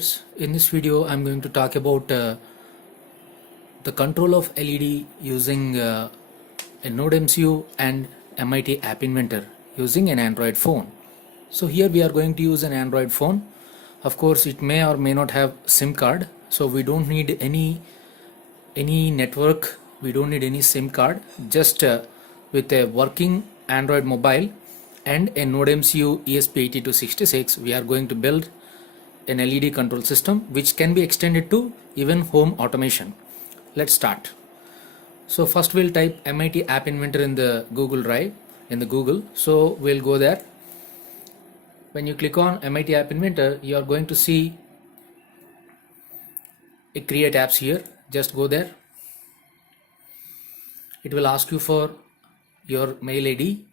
viewers, in this video I'm going to talk about the control of LED using a Nodemcu and MIT App Inventor using an Android phone. So here we are going to use an Android phone. Of course it may or may not have SIM card, so we don't need any network, we don't need any SIM card. Just with a working Android mobile and a Nodemcu ESP8266 we are going to build an LED control system which can be extended to even home automation. Let's start. So first we'll type MIT App Inventor in the Google Drive, so we'll go there. When you click on MIT App Inventor, you are going to see a create apps here. Just go there. It will ask you for your mail ID.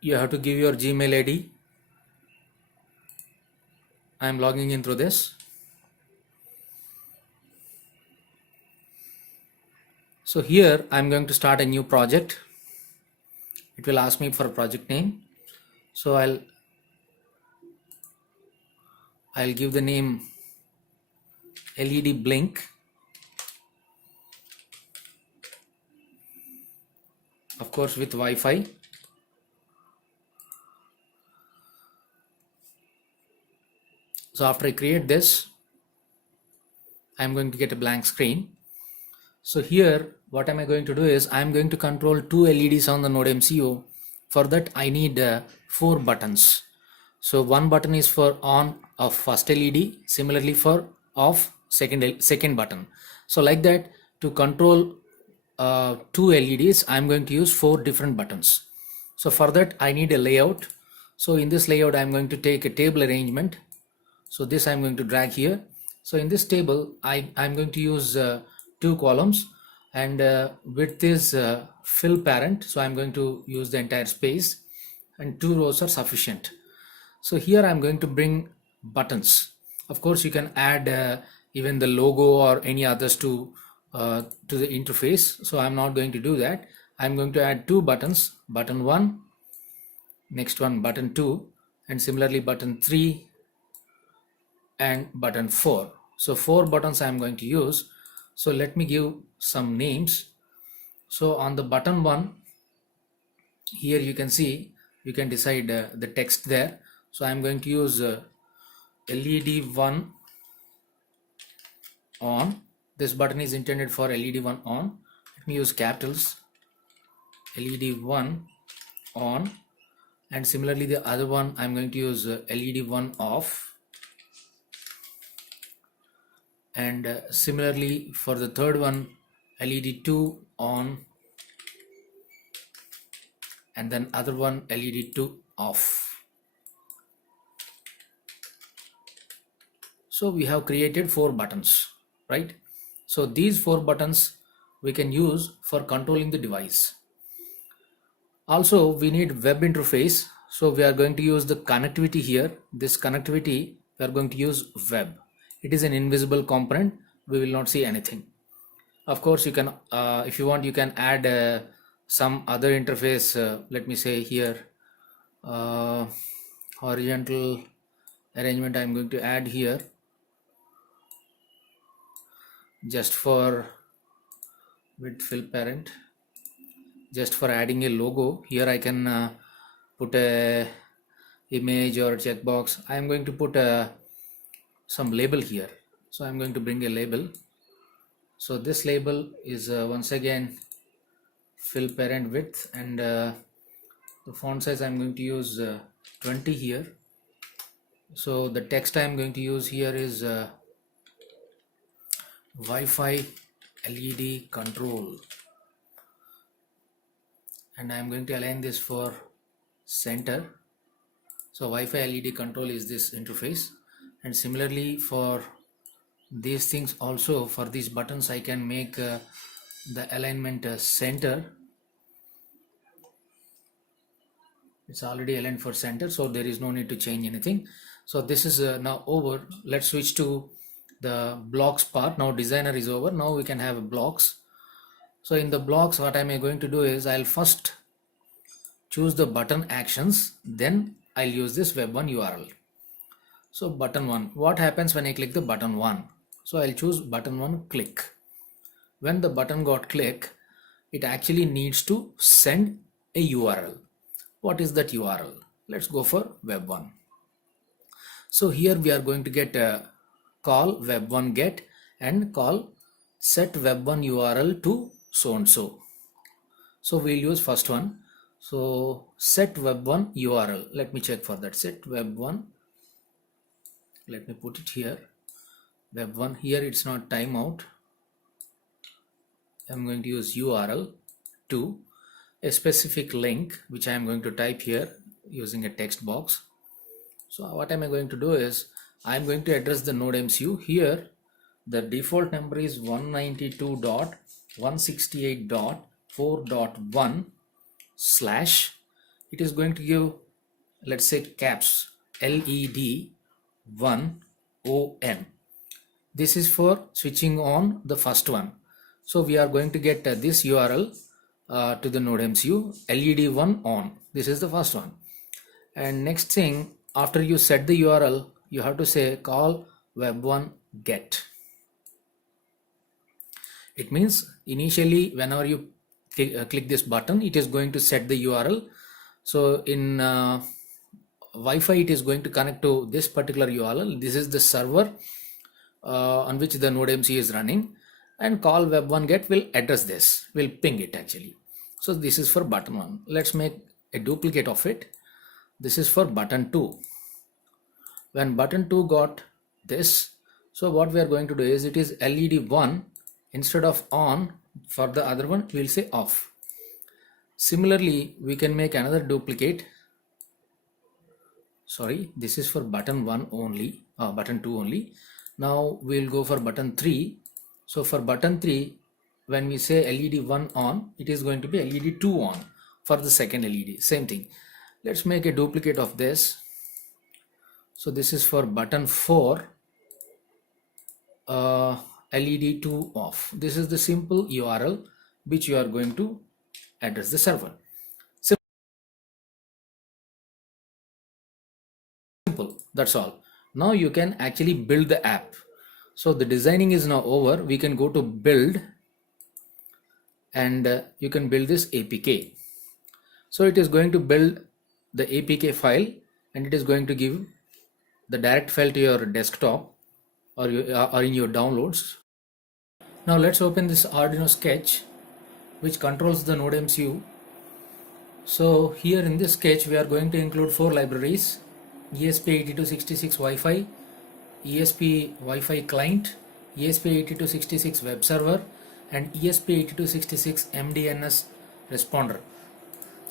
You have to give your Gmail ID. I am logging in through this. So here I am going to start a new project. It will ask me for a project name. So I'll give the name LED Blink. Of course with Wi-Fi. So after I create this, I'm going to get a blank screen. So here what am I going to do is I'm going to control two LEDs on the Nodemcu. For that I need 4 buttons. So one button is for on of first LED, similarly for off second button. So like that, to control 2 LEDs I'm going to use 4 different buttons. So for that I need a layout. So in this layout I'm going to take a table arrangement. So this I'm going to drag here. So in this table I'm going to use 2 columns, and width is fill parent, so I'm going to use the entire space, and 2 rows are sufficient. So here I'm going to bring buttons. Of course you can add even the logo or any others to the interface, so I'm not going to do that. I'm going to add 2 buttons, button 1, next one button 2, and similarly button 3 and button 4. So 4 buttons I'm going to use. So let me give some names. So on the button 1, here you can see, you can decide the text there. So I'm going to use LED 1 on. This button is intended for LED 1 on. Let me use capitals, LED 1 on, and similarly the other one I'm going to use LED 1 off. And similarly for the third one, LED 2 on, and then other one LED 2 off. So we have created 4 buttons, right? So these 4 buttons we can use for controlling the device. Also we need web interface, so we are going to use the connectivity here. This connectivity we are going to use web. It is an invisible component, we will not see anything. Of course you can if you want you can add some other interface. Let me say here horizontal arrangement I'm going to add here just for width fill parent, just for adding a logo. Here I can put a image or checkbox. I am going to put some label here. So I'm going to bring a label. So this label is once again fill parent width, and the font size I'm going to use 20 here. So the text I'm going to use here is Wi-Fi LED control, and I'm going to align this for center. So Wi-Fi LED control is this interface, and similarly for these things also, for these buttons I can make the alignment center. It's already aligned for center, so there is no need to change anything. So this is now over. Let's switch to the blocks part. Now designer is over. Now we can have blocks. So in the blocks what am I going to do is I'll first choose the button actions, then I'll use this web1 URL. So button 1, what happens when I click the button 1? So I'll choose button 1 click. When the button got click, it actually needs to send a URL. What is that URL? Let's go for web1. So here we are going to get a call web1 get and call set web1 URL to so and so. So we'll use first one. So set web1 URL. Let me check for that. Set web1. Let me put it here. Web1 here, it's not timeout. I'm going to use URL to a specific link which I am going to type here using a text box. So what am I going to do is I'm going to address the Nodemcu. Here the default number is 192.168.4.1 slash, it is going to give, let's say, caps LED 1 ON. This is for switching on the first one. So we are going to get this URL to the Nodemcu LED 1 on. This is the first one. And next thing, after you set the URL, you have to say call web1 get. It means initially whenever you click this button, it is going to set the URL. So in Wi-Fi, it is going to connect to this particular URL. This is the server on which the Nodemcu is running, and call web1 get will address this, will ping it actually. So this is for button 1. Let's make a duplicate of it. This is for button 2. When button 2 got this, so what we are going to do is, it is LED 1 instead of on. For the other one, we will say off. Similarly, we can make another duplicate. Sorry, this is for button 1 only, button 2 only. Now we'll go for button 3. So for button 3, when we say LED 1 on, it is going to be LED 2 on for the second LED. Same thing. Let's make a duplicate of this. So this is for button 4, LED 2 off. This is the simple URL which you are going to address the server. Simple, that's all. Now you can actually build the app. So the designing is now over. We can go to build and you can build this APK. So it is going to build the APK file and it is going to give the direct file to your desktop or in your downloads. Now let's open this Arduino sketch which controls the Nodemcu. So here in this sketch we are going to include 4 libraries: ESP8266 Wi-Fi, ESP Wi-Fi client, ESP8266 web server, and ESP8266 MDNS responder.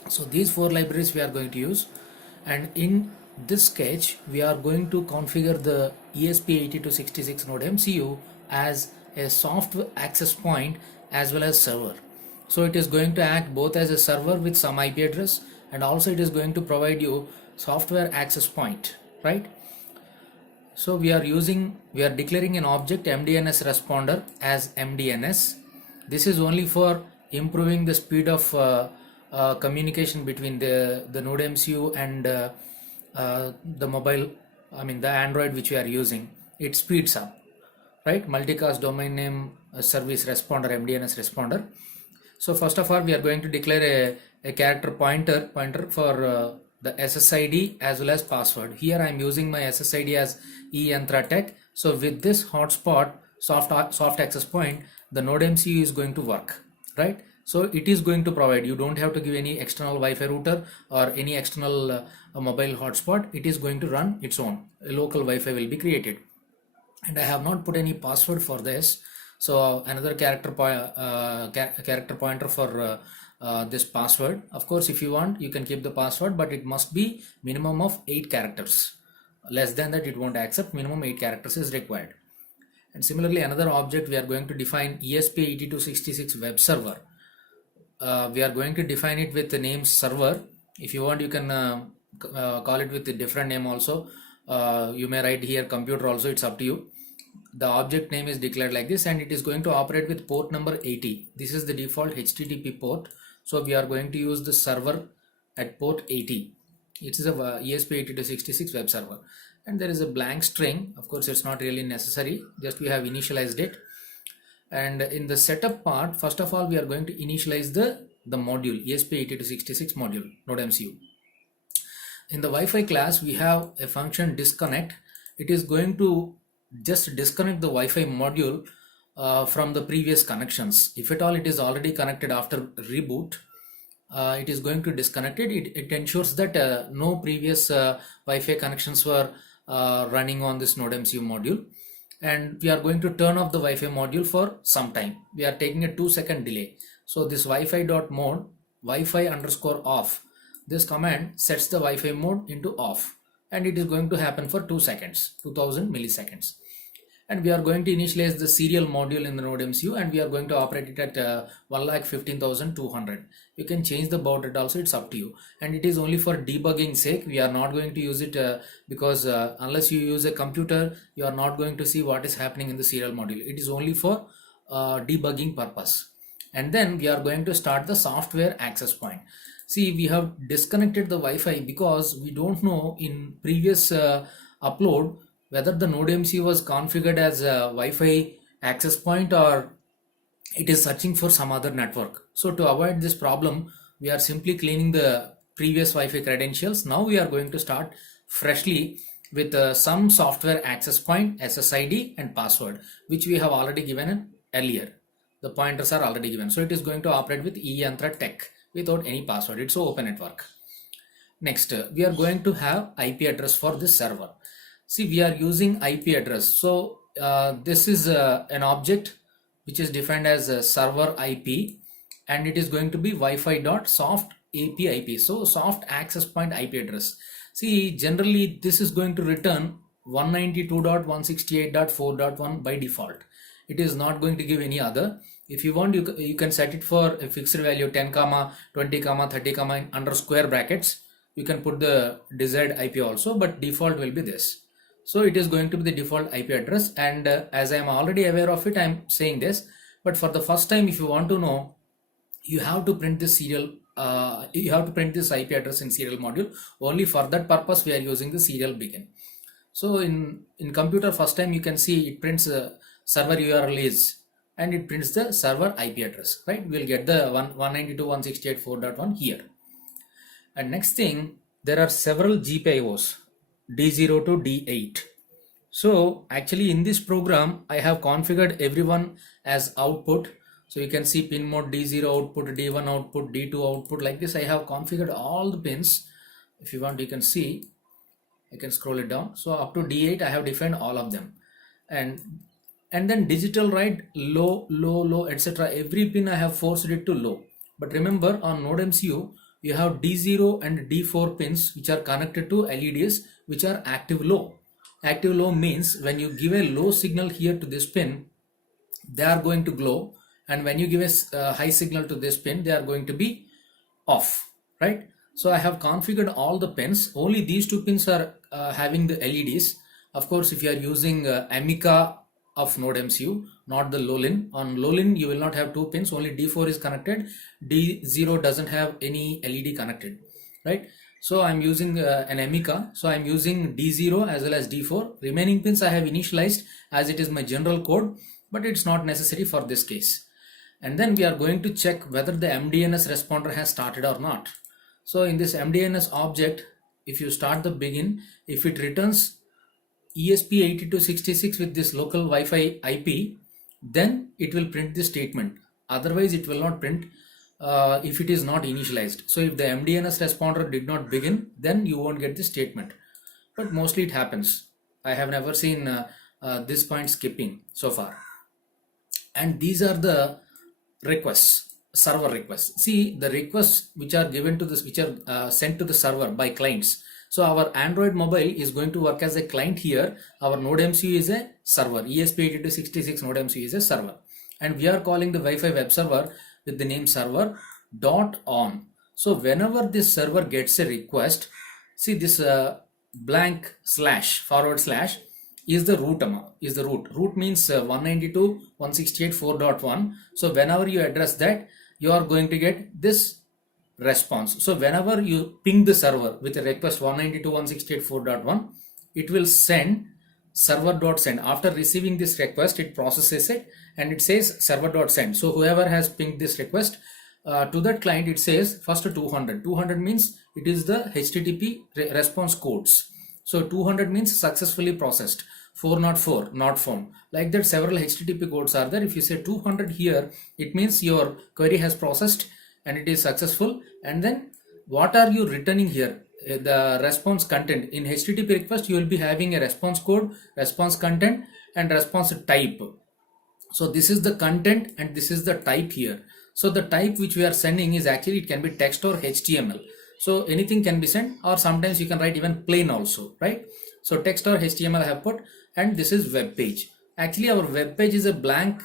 So these 4 libraries we are going to use, and in this sketch we are going to configure the ESP8266 Nodemcu as a software access point as well as server. So it is going to act both as a server with some IP address, and also it is going to provide you software access point, right? So we are declaring an object MDNS responder as MDNS. This is only for improving the speed of communication between the Nodemcu and the mobile, the Android which we are using. It speeds up, right? Multicast domain name service responder, MDNS responder. So first of all, we are going to declare a character pointer for the SSID as well as password. Here I am using my SSID as eYantraTech. So with this hotspot soft access point, the Nodemcu is going to work, right? So it is going to provide, you don't have to give any external Wi-Fi router or any external mobile hotspot. It is going to run its own. A local Wi-Fi will be created. And I have not put any password for this. So another character pointer for this password. Of course, if you want, you can keep the password, but it must be minimum of 8 characters. Less than that, it won't accept. Minimum 8 characters is required. And similarly, another object we are going to define ESP8266 web server. We are going to define it with the name server. If you want, you can call it with a different name also. You may write here computer also, it's up to you. The object name is declared like this, and it is going to operate with port number 80. This is the default HTTP port. So we are going to use the server at port 80. It is a ESP8266 web server. and there is a blank string. Of course, it's not really necessary, just we have initialized it. And in the setup part, first of all, we are going to initialize the module, ESP8266 module, Nodemcu. In the Wi-Fi class, we have a function disconnect. It is going to just disconnect the Wi-Fi module from the previous connections. If at all it is already connected after reboot, it is going to disconnect it. It ensures that no previous Wi-Fi connections were running on this Nodemcu module. And we are going to turn off the Wi-Fi module for some time. We are taking a 2-second delay. So this Wi-Fi.mode, Wi-Fi_off, this command sets the Wi-Fi mode into off, and it is going to happen for 2 seconds, 2000 milliseconds. And we are going to initialize the serial module in the Nodemcu, and we are going to operate it at 1,15,200. You can change the baud rate also, it's up to you. And it is only for debugging sake. We are not going to use it because unless you use a computer, you are not going to see what is happening in the serial module. It is only for debugging purpose. And then we are going to start the software access point. See, we have disconnected the Wi-Fi because we don't know in previous upload whether the Nodemcu was configured as a Wi-Fi access point or it is searching for some other network. So to avoid this problem, we are simply cleaning the previous Wi-Fi credentials. Now we are going to start freshly with some software access point, SSID and password, which we have already given earlier. The pointers are already given. So it is going to operate with eYantra Tech without any password. It's an open network. Next, we are going to have IP address for this server. See, we are using IP address. So this is an object which is defined as a server IP, and it is going to be Wi-Fi.soft AP IP. So soft access point IP address. See, generally this is going to return 192.168.4.1 by default. It is not going to give any other. If you want, you can set it for a fixed value 10, 20, 30, under square brackets. You can put the desired IP also, but default will be this. So it is going to be the default IP address, and as I am already aware of it, I am saying this. But for the first time, if you want to know, you have to print this serial. You have to print this IP address in serial module. Only for that purpose, we are using the serial begin. So in computer, first time you can see it prints server URL is, and it prints the server IP address. Right? We'll get the 192.168.4.1 here. And next thing, there are several Gpios. D0 to D8. So actually in this program, I have configured everyone as output. So you can see pin mode D0 output, D1 output, D2 output, like this. I have configured all the pins. If you want, you can see, I can scroll it down. So up to D8, I have defined all of them. And then digital, right? Low, etc. Every pin I have forced it to low. But remember, on Nodemcu, you have D0 and D4 pins which are connected to LEDs which are active low. Active low means when you give a low signal here to this pin, they are going to glow, and when you give a high signal to this pin, they are going to be off, right? So I have configured all the pins. Only these two pins are having the LEDs. Of course, if you are using Amica of Nodemcu, not the Lolin. On Lolin, you will not have two pins, only D4 is connected. D0 doesn't have any LED connected, right? So I'm using an Amica. So I'm using D0 as well as D4. Remaining pins I have initialized as it is my general code, but it's not necessary for this case. And then we are going to check whether the MDNS responder has started or not. So in this MDNS object, if you start the begin, if it returns ESP8266 with this local Wi-Fi IP, then it will print this statement. Otherwise, it will not print if it is not initialized. So if the MDNS responder did not begin, then you won't get this statement. But mostly it happens. I have never seen this point skipping so far. And these are the requests, server requests. See, the requests which are given to this, which are sent to the server by clients. So our Android mobile is going to work as a client here. Our Nodemcu is a server. ESP8266 Nodemcu is a server. And we are calling the Wi-Fi web server with the name server .on. So whenever this server gets a request, see this blank slash forward slash is the root amount, is the root. Root means 192.168.4.1. So whenever you address that, you are going to get this response. So whenever you ping the server with a request 192.168.4.1, it will send server.send. After receiving this request, it processes it and it says server.send. So whoever has pinged this request to that client, it says first 200. 200 means it is the HTTP response codes. So 200 means successfully processed. 404 not found. Like that, several HTTP codes are there. If you say 200 here, it means your query has processed and it is successful. And then what are you returning here? The response content. In HTTP request, you will be having a response code, response content, and response type. So this is the content and this is the type here. So the type which we are sending is actually, it can be text or HTML. So anything can be sent, or sometimes you can write even plain also, right? So text or HTML I have put, and this is web page. Actually our web page is a blank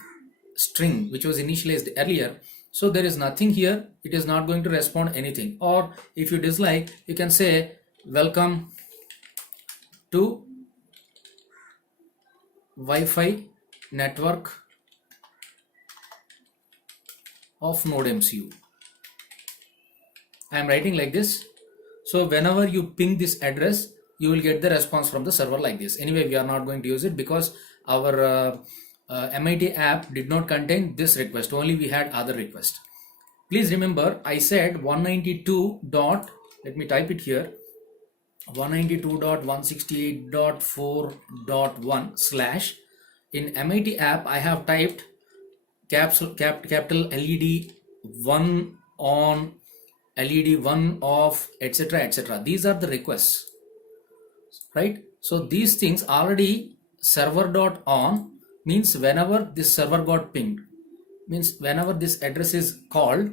string which was initialized earlier. So there is nothing here. It is not going to respond anything. Or if you dislike, you can say welcome to Wi-Fi network of Nodemcu. I am writing like this. So whenever you ping this address, you will get the response from the server like this. Anyway, we are not going to use it because our MIT app did not contain this request. Only we had other request. Please remember, I said 192. Let me type it here. 192.168.4.1 slash. In MIT app, I have typed capital LED 1 on, LED 1 off, etc., etc. These are the requests, right? So these things already server.on means whenever this server got pinged, means whenever this address is called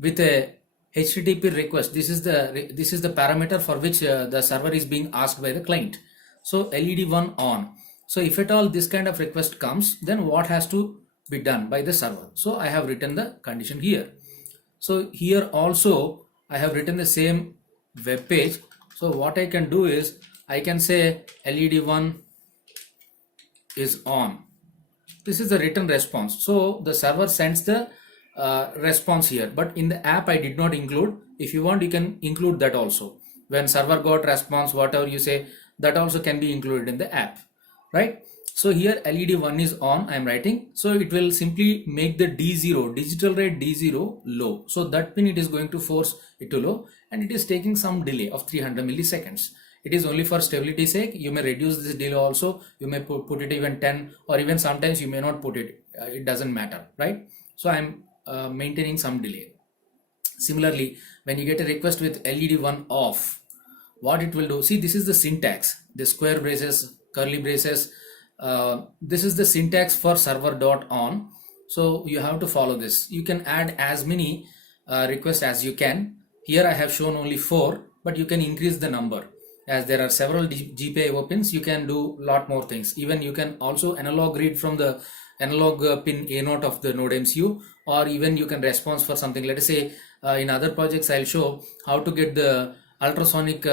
with a HTTP request, this is the parameter for which the server is being asked by the client. So LED 1 on. So if at all this kind of request comes, then what has to be done by the server? So I have written the condition here. So here also I have written the same web page. So what I can do is I can say LED 1 is on. This is the written response. So the server sends the response here, but in the app I did not include. If you want, you can include that also. When server got response, whatever you say, that also can be included in the app, right? So here LED 1 is on, I am writing. So it will simply make the D0, digital rate D0 low. So that pin it is going to force it to low, and it is taking some delay of 300 milliseconds. It is only for stability sake. You may reduce this delay also. You may put it even 10, or even sometimes you may not put it. It doesn't matter, right? So I am maintaining some delay. Similarly, when you get a request with LED 1 off, what it will do, see, this is the syntax, the square braces, curly braces. This is the syntax for server.on. So you have to follow this. You can add as many requests as you can. Here I have shown only 4, but you can increase the number. As there are several Gpio pins, you can do a lot more things. Even you can also analog read from the analog pin A0 of the Nodemcu, or even you can respond for something. Let us say in other projects I'll show how to get the ultrasonic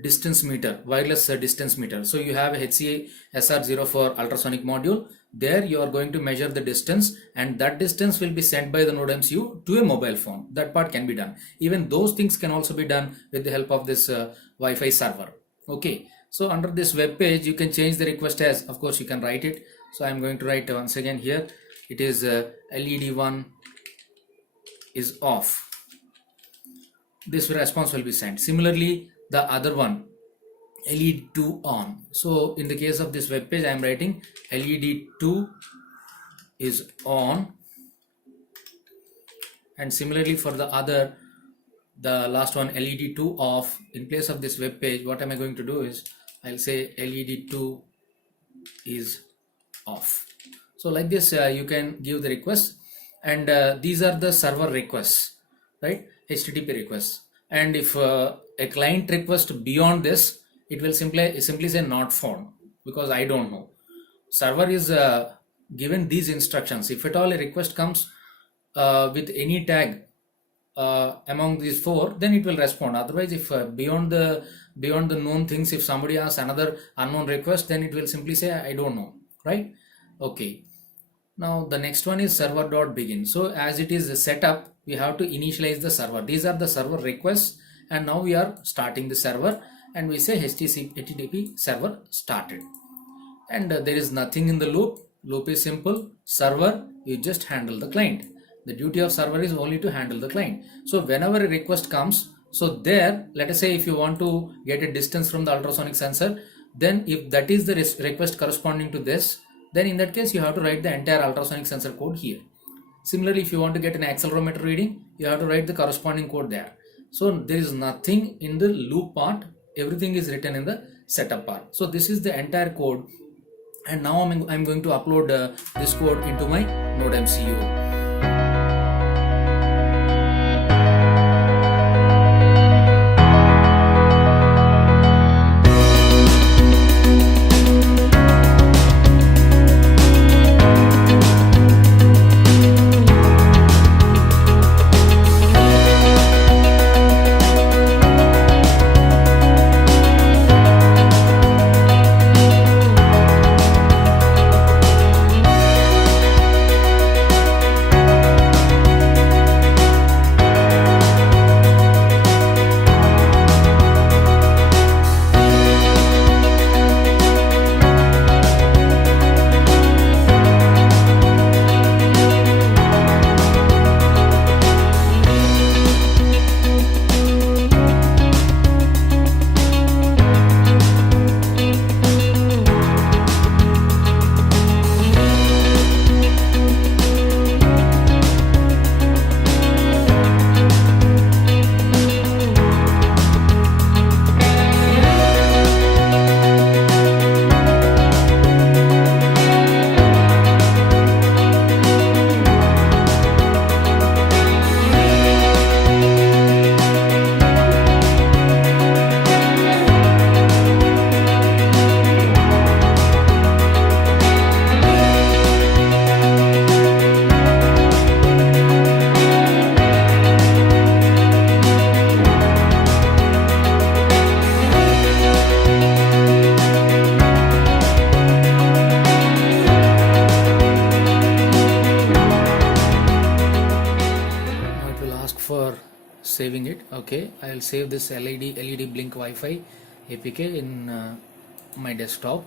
distance meter, wireless distance meter. So you have a HCA SR0 for ultrasonic module. There you are going to measure the distance, and that distance will be sent by the Nodemcu to a mobile phone. That part can be done. Even those things can also be done with the help of this Wi-Fi server. Okay, so under this web page you can change the request as, of course you can write it. So I'm going to write once again here, it is LED 1 is off. This response will be sent. Similarly, the other one, LED 2 on. So in the case of this web page, I am writing LED 2 is on. And similarly for the other, the last one, LED 2 off. In place of this web page, what am I going to do is I'll say LED 2 is off. So like this, you can give the request, and these are the server requests, right? HTTP requests. And if a client request beyond this, it will simply say not found, because I don't know. Server is given these instructions. If at all a request comes with any tag among these 4, then it will respond. Otherwise, if beyond the known things, if somebody asks another unknown request, then it will simply say I don't know, right? Okay. Now the next one is server.begin. So as it is set up, we have to initialize the server. These are the server requests, and now we are starting the server. and we say HTTP server started. And there is nothing in the loop. Loop is simple. Server, you just handle the client. The duty of server is only to handle the client. So whenever a request comes, so there, let us say if you want to get a distance from the ultrasonic sensor, then if that is the request corresponding to this, then in that case you have to write the entire ultrasonic sensor code here. Similarly, if you want to get an accelerometer reading, you have to write the corresponding code there. So there is nothing in the loop part. Everything is written in the setup part. So this is the entire code. And now I'm going to upload this code into my Nodemcu. Saving it. Okay, I will save this LED blink Wi-Fi APK in my desktop.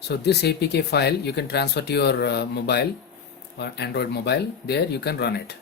So this APK file you can transfer to your mobile or Android mobile. There you can run it.